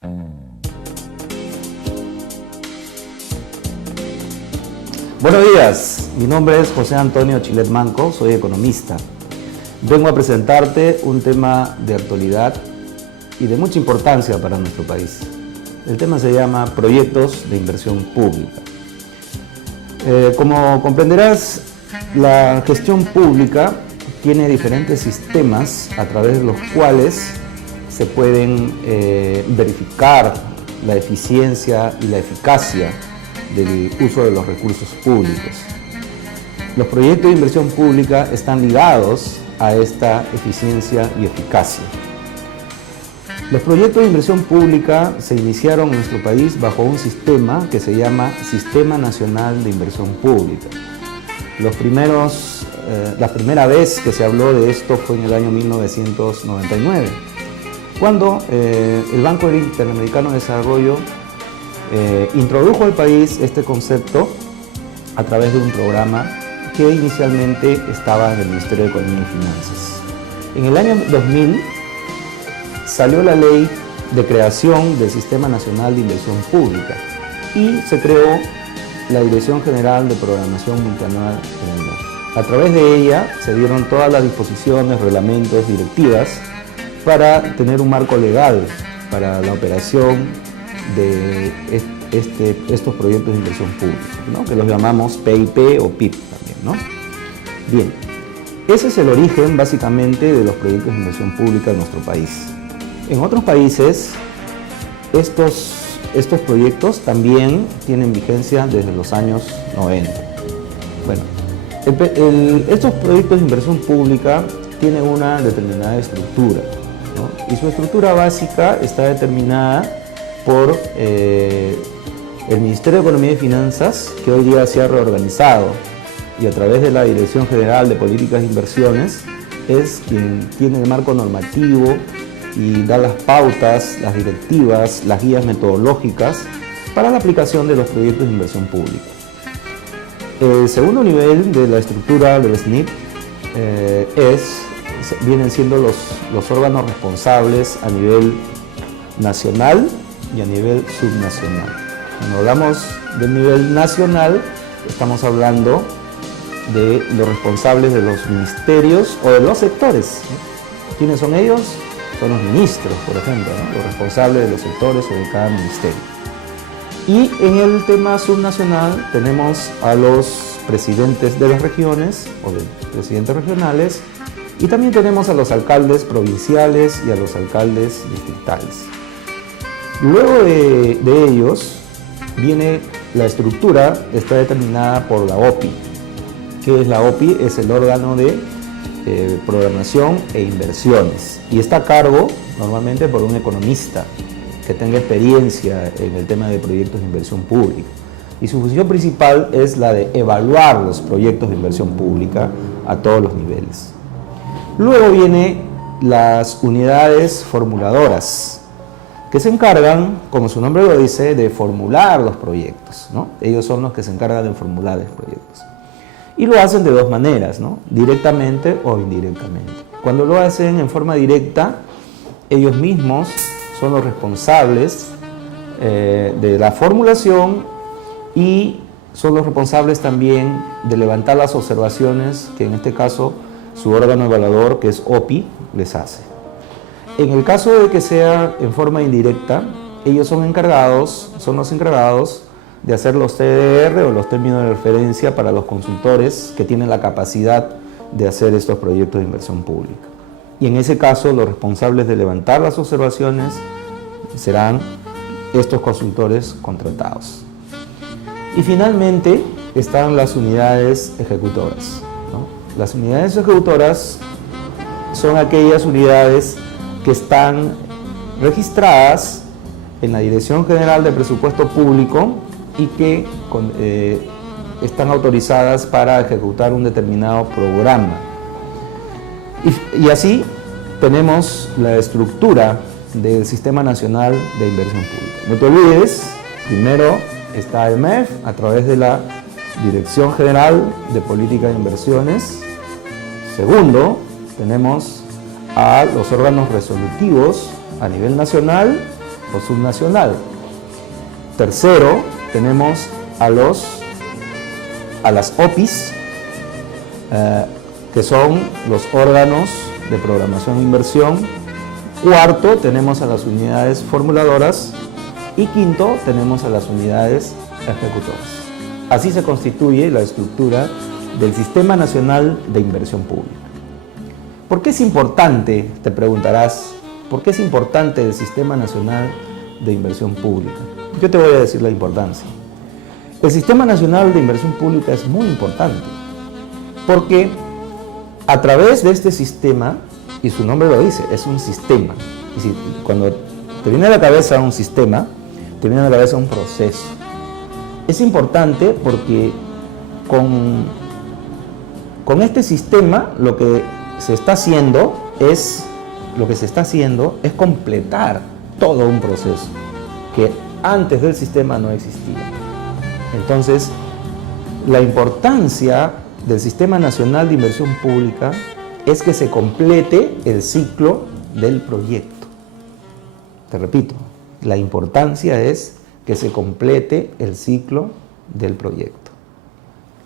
Buenos días, mi nombre es José Antonio Chilet Manco, soy economista. Vengo a presentarte un tema de actualidad y de mucha importancia para nuestro país. El tema se llama Proyectos de Inversión Pública. Como comprenderás, la gestión pública tiene diferentes sistemas a través de los cuales se pueden verificar la eficiencia y la eficacia del uso de los recursos públicos. Los proyectos de inversión pública están ligados a esta eficiencia y eficacia. Los proyectos de inversión pública se iniciaron en nuestro país bajo un sistema que se llama Sistema Nacional de Inversión Pública. La primera vez que se habló de esto fue en el año 1999, cuando el Banco Interamericano de Desarrollo introdujo al país este concepto a través de un programa que inicialmente estaba en el Ministerio de Economía y Finanzas. En el año 2000 salió la ley de creación del Sistema Nacional de Inversión Pública y se creó la Dirección General de Programación Multianual en el MEF. A través de ella se dieron todas las disposiciones, reglamentos, directivas para tener un marco legal para la operación de estos proyectos de inversión pública, ¿no? Que los llamamos PIP o PIP también, ¿no? Bien, ese es el origen básicamente de los proyectos de inversión pública en nuestro país. En otros países, estos proyectos también tienen vigencia desde los años 90. Bueno, estos proyectos de inversión pública tienen una determinada estructura, ¿no? Y su estructura básica está determinada por el Ministerio de Economía y Finanzas, que hoy día se ha reorganizado y a través de la Dirección General de Políticas e Inversiones es quien tiene el marco normativo y da las pautas, las directivas, las guías metodológicas para la aplicación de los proyectos de inversión pública. El segundo nivel de la estructura del SNIP vienen siendo los órganos responsables a nivel nacional y a nivel subnacional. Cuando hablamos del nivel nacional, estamos hablando de los responsables de los ministerios o de los sectores. ¿Quiénes son ellos? Son los ministros, por ejemplo, ¿no? Los responsables de los sectores o de cada ministerio. Y en el tema subnacional tenemos a los presidentes de las regiones o de presidentes regionales y también tenemos a los alcaldes provinciales y a los alcaldes distritales. Luego de ellos viene la estructura, está determinada por la OPI. ¿Qué es la OPI? Es el órgano de programación e inversiones y está a cargo normalmente por un economista que tenga experiencia en el tema de proyectos de inversión pública. Y su función principal es la de evaluar los proyectos de inversión pública a todos los niveles. Luego vienen las unidades formuladoras, que se encargan, como su nombre lo dice, de formular los proyectos, ¿no? Ellos son los que se encargan de formular los proyectos. Y lo hacen de dos maneras, ¿no? Directamente o indirectamente. Cuando lo hacen en forma directa, ellos mismos son los responsables de la formulación y son los responsables también de levantar las observaciones que en este caso su órgano evaluador, que es OPI, les hace. En el caso de que sea en forma indirecta, ellos son los encargados de hacer los TDR o los términos de referencia para los consultores que tienen la capacidad de hacer estos proyectos de inversión pública. Y en ese caso, los responsables de levantar las observaciones serán estos consultores contratados. Y finalmente están las unidades ejecutoras, ¿no? Las unidades ejecutoras son aquellas unidades que están registradas en la Dirección General de Presupuesto Público y que están autorizadas para ejecutar un determinado programa. Y así tenemos la estructura del Sistema Nacional de Inversión Pública. No te olvides, primero está el MEF a través de la Dirección General de Política de Inversiones. Segundo, tenemos a los órganos resolutivos a nivel nacional o subnacional. Tercero, tenemos a las OPIs, que son los órganos de programación e inversión. Cuarto, tenemos a las unidades formuladoras. Y quinto, tenemos a las unidades ejecutoras. Así se constituye la estructura del Sistema Nacional de Inversión Pública. ¿Por qué es importante? Te preguntarás, ¿por qué es importante el Sistema Nacional de Inversión Pública? Yo te voy a decir la importancia. El Sistema Nacional de Inversión Pública es muy importante porque a través de este sistema, y su nombre lo dice, es un sistema. Es decir, cuando te viene a la cabeza un sistema, te viene a la cabeza un proceso. Es importante porque con este sistema lo que se está haciendo es completar todo un proceso que antes del sistema no existía. Entonces, la importancia del Sistema Nacional de Inversión Pública es que se complete el ciclo del proyecto. Te repito, la importancia es que se complete el ciclo del proyecto.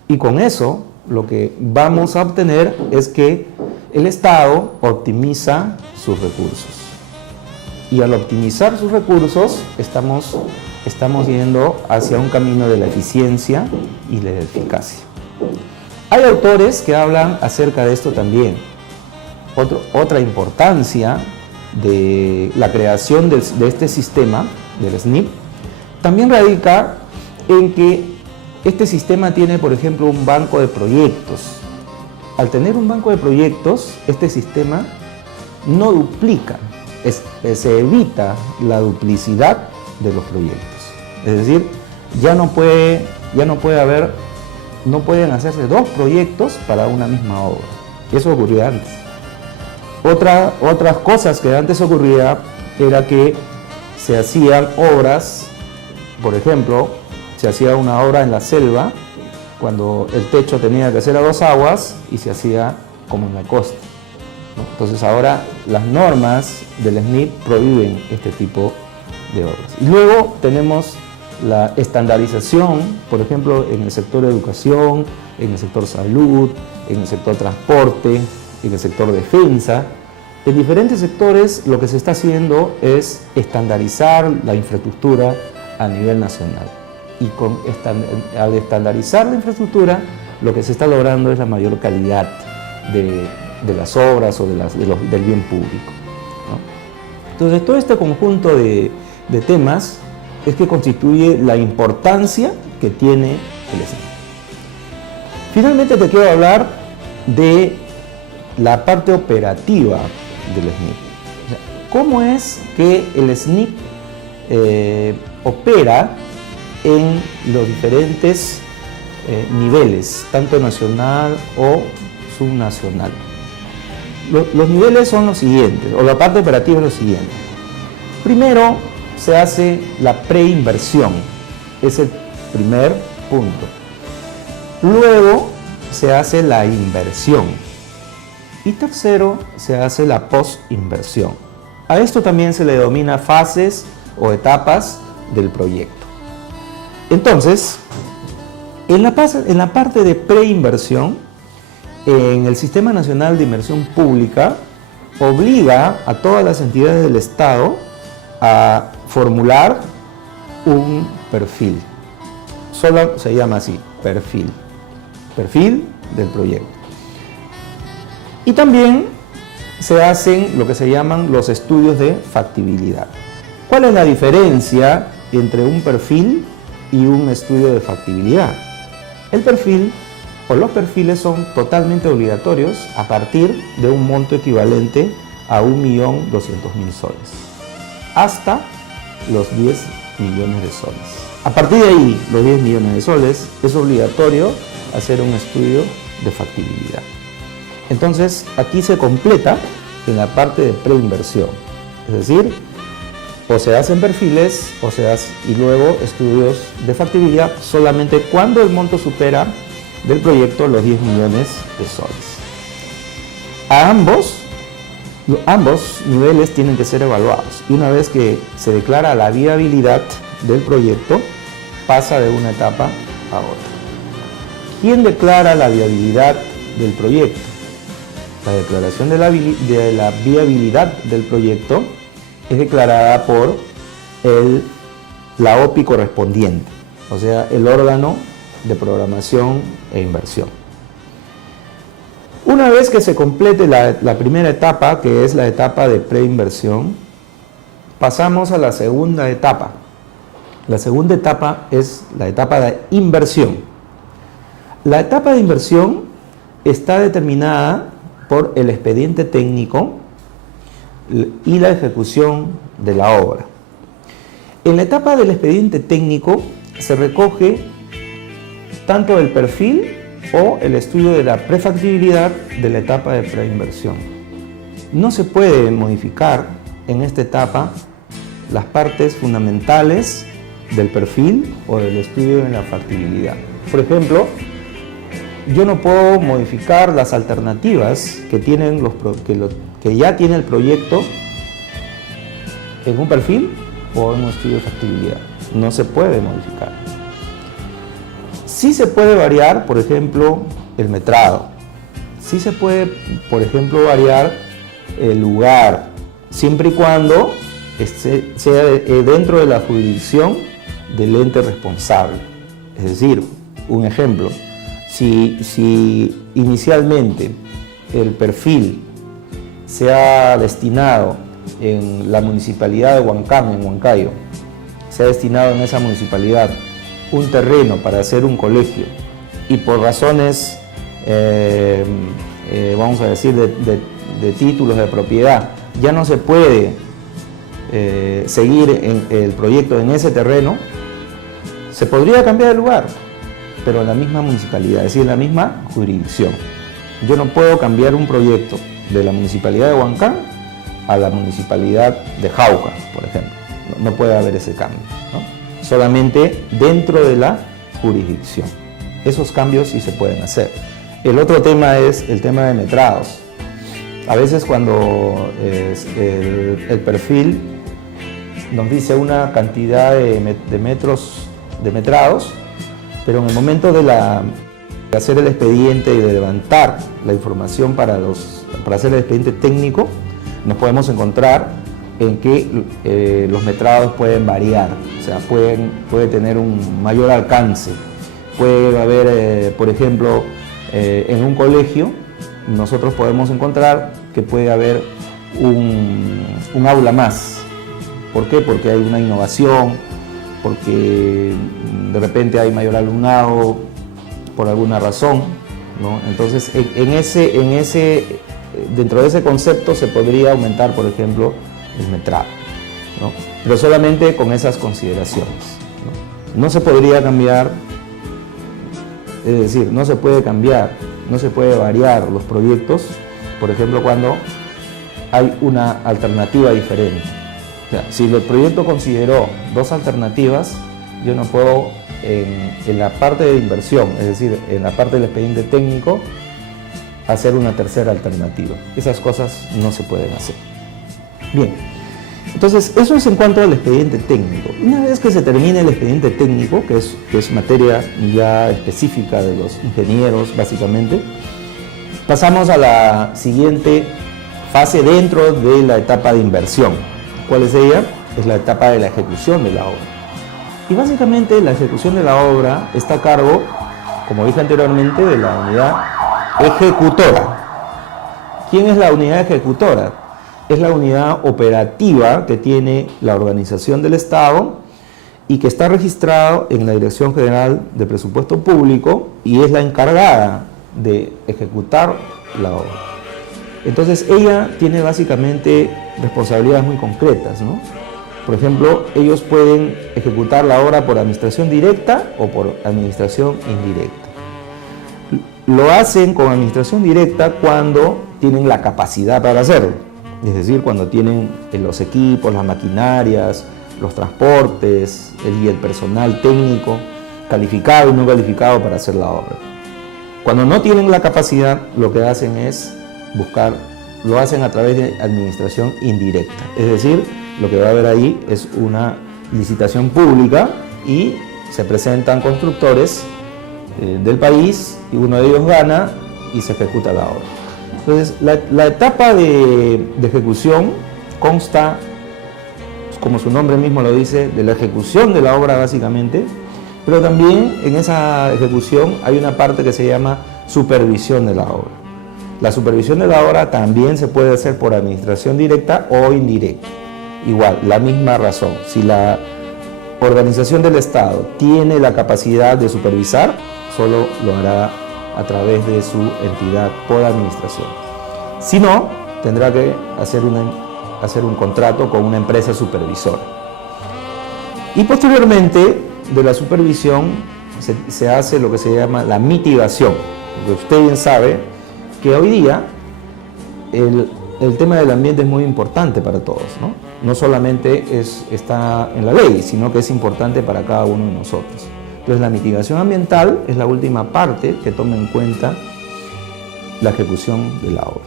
Y con eso, lo que vamos a obtener es que el Estado optimiza sus recursos. Y al optimizar sus recursos, estamos yendo hacia un camino de la eficiencia y de la eficacia. Hay autores que hablan acerca de esto también. Otra importancia de la creación de este sistema, del SNIP, también radica en que este sistema tiene, por ejemplo, un banco de proyectos. Al tener un banco de proyectos, este sistema no duplica, se evita la duplicidad de los proyectos. Es decir, no pueden hacerse dos proyectos para una misma obra. Eso ocurría antes. Otras cosas que antes ocurría era que se hacían obras, por ejemplo, se hacía una obra en la selva cuando el techo tenía que ser a dos aguas y se hacía como en la costa, ¿no? Entonces ahora las normas del SNIP prohíben este tipo de obras. Y luego tenemos la estandarización, por ejemplo, en el sector educación, en el sector salud, en el sector transporte, en el sector defensa. En diferentes sectores lo que se está haciendo es estandarizar la infraestructura a nivel nacional. Y al estandarizar la infraestructura, lo que se está logrando es la mayor calidad de las obras o del bien público, ¿no? Entonces, todo este conjunto de temas es que constituye la importancia que tiene el SNIP. Finalmente te quiero hablar de la parte operativa del SNIP. O sea, ¿cómo es que el SNIP opera en los diferentes niveles, tanto nacional o subnacional? Los niveles son los siguientes, o la parte operativa es lo siguiente. Primero se hace la preinversión, es el primer punto. Luego se hace la inversión. Y tercero, se hace la postinversión. A esto también se le denomina fases o etapas del proyecto. Entonces, en la parte de preinversión, en el Sistema Nacional de Inversión Pública, obliga a todas las entidades del Estado a formular un perfil. Solo se llama así, perfil del proyecto. Y también se hacen lo que se llaman los estudios de factibilidad. ¿Cuál es la diferencia entre un perfil y un estudio de factibilidad? El perfil o los perfiles son totalmente obligatorios a partir de un monto equivalente a 1.200.000 soles, hasta los 10 millones de soles. A partir de ahí, los 10 millones de soles, es obligatorio hacer un estudio de factibilidad. Entonces, aquí se completa en la parte de preinversión, es decir, o se hacen perfiles y luego estudios de factibilidad solamente cuando el monto supera del proyecto los 10 millones de soles. A ambos Ambos niveles tienen que ser evaluados y una vez que se declara la viabilidad del proyecto, pasa de una etapa a otra. ¿Quién declara la viabilidad del proyecto? La declaración de la viabilidad del proyecto es declarada por la OPI correspondiente, o sea, el órgano de programación e inversión. Una vez que se complete la primera etapa, que es la etapa de preinversión, pasamos a la segunda etapa. La segunda etapa es la etapa de inversión. La etapa de inversión está determinada por el expediente técnico y la ejecución de la obra. En la etapa del expediente técnico se recoge tanto el perfil o el estudio de la prefactibilidad de la etapa de preinversión. No se puede modificar en esta etapa las partes fundamentales del perfil o del estudio de la factibilidad. Por ejemplo, yo no puedo modificar las alternativas que ya tiene el proyecto en un perfil o en un estudio de factibilidad. No se puede modificar. Sí se puede variar, por ejemplo, el metrado. Sí se puede, por ejemplo, variar el lugar, siempre y cuando sea dentro de la jurisdicción del ente responsable. Es decir, un ejemplo, si inicialmente el perfil se ha destinado en la municipalidad de Huancama, en Huancayo, se ha destinado en esa municipalidad un terreno para hacer un colegio y por razones, vamos a decir, de títulos de propiedad, ya no se puede seguir el proyecto en ese terreno, se podría cambiar de lugar, pero en la misma municipalidad, es decir, en la misma jurisdicción. Yo no puedo cambiar un proyecto de la municipalidad de Huancán a la municipalidad de Jauja, por ejemplo. No puede haber ese cambio, ¿no? Solamente dentro de la jurisdicción. Esos cambios sí se pueden hacer. El otro tema es el tema de metrados. A veces cuando el perfil nos dice una cantidad de metrados, pero en el momento de hacer el expediente y de levantar la información para hacer el expediente técnico, nos podemos encontrar en que los metrados pueden variar, o sea, puede tener un mayor alcance. Puede haber, por ejemplo, en un colegio, nosotros podemos encontrar que puede haber un aula más. ¿Por qué? Porque hay una innovación, porque de repente hay mayor alumnado por alguna razón, ¿no? Entonces, dentro de ese concepto se podría aumentar, por ejemplo, el metrado, ¿no? Pero solamente con esas consideraciones, ¿no? No se podría cambiar, es decir, no se puede cambiar, no se puede variar los proyectos, por ejemplo, cuando hay una alternativa diferente. O sea, si el proyecto consideró dos alternativas, yo no puedo en la parte de inversión, es decir, en la parte del expediente técnico, hacer una tercera alternativa. Esas cosas no se pueden hacer. Bien, entonces eso es en cuanto al expediente técnico. Una vez que se termine el expediente técnico, que es materia ya específica de los ingenieros básicamente, pasamos a la siguiente fase dentro de la etapa de inversión. ¿Cuál es ella? Es la etapa de la ejecución de la obra. Y básicamente la ejecución de la obra está a cargo, como dije anteriormente, de la unidad ejecutora. ¿Quién es la unidad ejecutora? Es la unidad operativa que tiene la organización del Estado y que está registrado en la Dirección General de Presupuesto Público y es la encargada de ejecutar la obra. Entonces ella tiene básicamente responsabilidades muy concretas, ¿no? Por ejemplo, ellos pueden ejecutar la obra por administración directa o por administración indirecta. Lo hacen con administración directa cuando tienen la capacidad para hacerlo, es decir, cuando tienen los equipos, las maquinarias, los transportes y el personal técnico calificado y no calificado para hacer la obra. Cuando no tienen la capacidad, lo que hacen es buscar lo hacen a través de administración indirecta. Es decir, lo que va a haber ahí es una licitación pública y se presentan constructores del país y uno de ellos gana y se ejecuta la obra. Entonces, la etapa de ejecución consta, como su nombre mismo lo dice, de la ejecución de la obra básicamente, pero también en esa ejecución hay una parte que se llama supervisión de la obra. La supervisión de la obra también se puede hacer por administración directa o indirecta. Igual, la misma razón. Si la organización del Estado tiene la capacidad de supervisar, solo lo hará a través de su entidad por administración. Si no, tendrá que hacer un contrato con una empresa supervisora. Y posteriormente de la supervisión se hace lo que se llama la mitigación. Porque usted bien sabe que hoy día el tema del ambiente es muy importante para todos, ¿no? No solamente está en la ley, sino que es importante para cada uno de nosotros. Entonces la mitigación ambiental es la última parte que toma en cuenta la ejecución de la obra.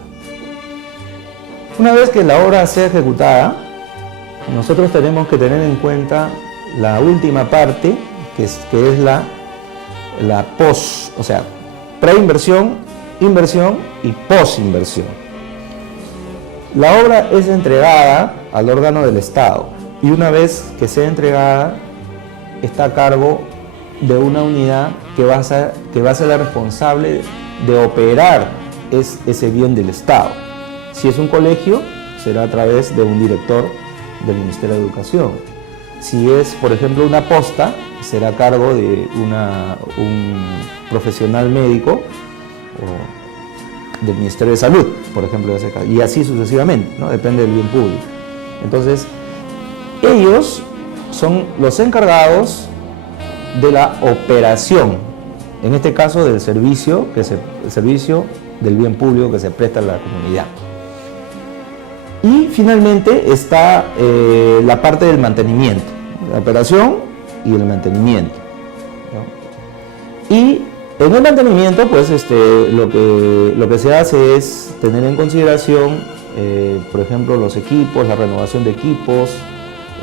Una vez que la obra sea ejecutada, nosotros tenemos que tener en cuenta la última parte, que es la post, o sea, preinversión, inversión y posinversión. La obra es entregada al órgano del Estado y una vez que sea entregada está a cargo de una unidad que va a ser la responsable de operar ese bien del Estado. Si es un colegio, será a través de un director del Ministerio de Educación. Si es, por ejemplo, una posta, será a cargo de un profesional médico o del Ministerio de Salud, por ejemplo, y así sucesivamente, ¿no? Depende del bien público. Entonces, ellos son los encargados de la operación, en este caso del servicio, el servicio del bien público que se presta a la comunidad. Y finalmente está la parte del mantenimiento, la operación y el mantenimiento, ¿no? Y en el mantenimiento, pues lo que se hace es tener en consideración, por ejemplo, los equipos, la renovación de equipos,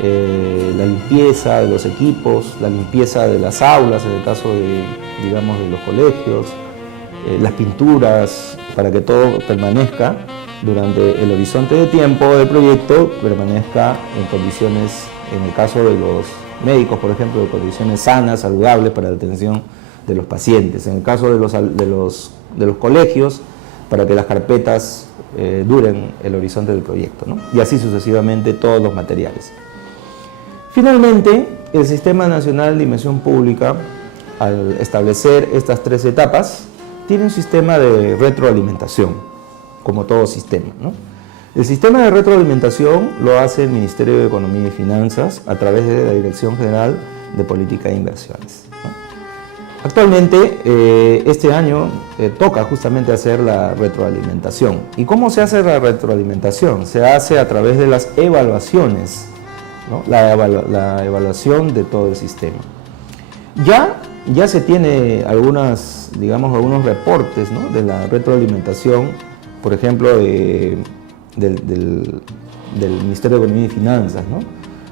la limpieza de los equipos, la limpieza de las aulas, en el caso de los colegios, las pinturas, para que todo permanezca durante el horizonte de tiempo del proyecto, permanezca en condiciones, en el caso de los médicos, por ejemplo, de condiciones sanas, saludables para la atención de los pacientes. En el caso de los colegios, para que las carpetas duren el horizonte del proyecto, ¿no? Y así sucesivamente todos los materiales. Finalmente, el Sistema Nacional de Inversión Pública, al establecer estas tres etapas, tiene un sistema de retroalimentación, como todo sistema, ¿no? El sistema de retroalimentación lo hace el Ministerio de Economía y Finanzas a través de la Dirección General de Política e Inversiones, ¿no? Actualmente, este año, toca justamente hacer la retroalimentación. ¿Y cómo se hace la retroalimentación? Se hace a través de las evaluaciones, ¿no? La evaluación de todo el sistema. Ya se tiene algunos reportes, ¿no? De la retroalimentación, por ejemplo, del Ministerio de Economía y Finanzas, ¿no?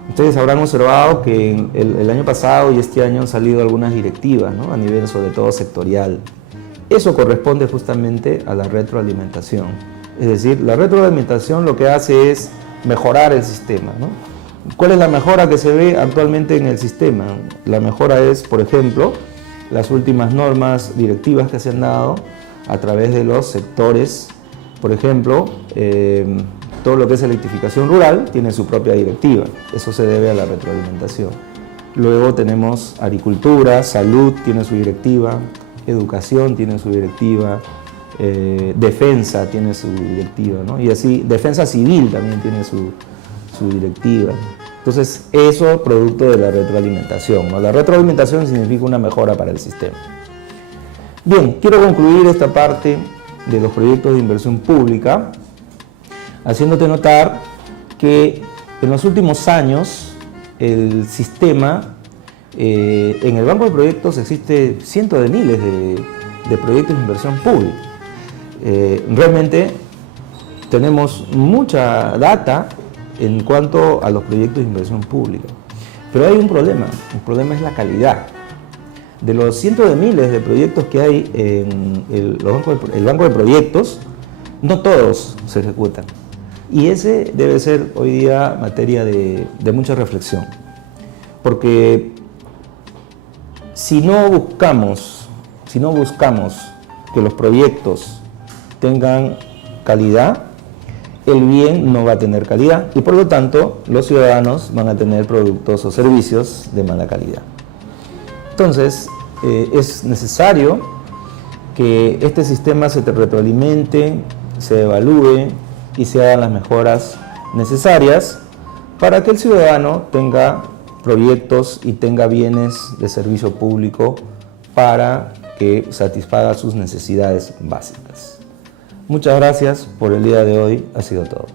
Ustedes habrán observado que el año pasado y este año han salido algunas directivas, ¿no? A nivel sobre todo sectorial. Eso corresponde justamente a la retroalimentación. Es decir, la retroalimentación lo que hace es mejorar el sistema, ¿no? ¿Cuál es la mejora que se ve actualmente en el sistema? La mejora es, por ejemplo, las últimas normas directivas que se han dado a través de los sectores. Por ejemplo, todo lo que es electrificación rural tiene su propia directiva. Eso se debe a la retroalimentación. Luego tenemos agricultura, salud tiene su directiva, educación tiene su directiva, defensa tiene su directiva, ¿no? Y así, defensa civil también tiene su directiva. Entonces, eso producto de la retroalimentación, ¿no? La retroalimentación significa una mejora para el sistema. Bien, quiero concluir esta parte de los proyectos de inversión pública haciéndote notar que en los últimos años el sistema, en el banco de proyectos existe cientos de miles de proyectos de inversión pública. Realmente tenemos mucha data en cuanto a los proyectos de inversión pública. Pero hay un problema. El problema es la calidad. De los cientos de miles de proyectos que hay en el banco de proyectos, no todos se ejecutan. Y ese debe ser hoy día materia de mucha reflexión. Porque si no buscamos que los proyectos tengan calidad, el bien no va a tener calidad y por lo tanto los ciudadanos van a tener productos o servicios de mala calidad. Entonces, es necesario que este sistema se retroalimente, se evalúe y se hagan las mejoras necesarias para que el ciudadano tenga proyectos y tenga bienes de servicio público para que satisfaga sus necesidades básicas. Muchas gracias por el día de hoy, ha sido todo.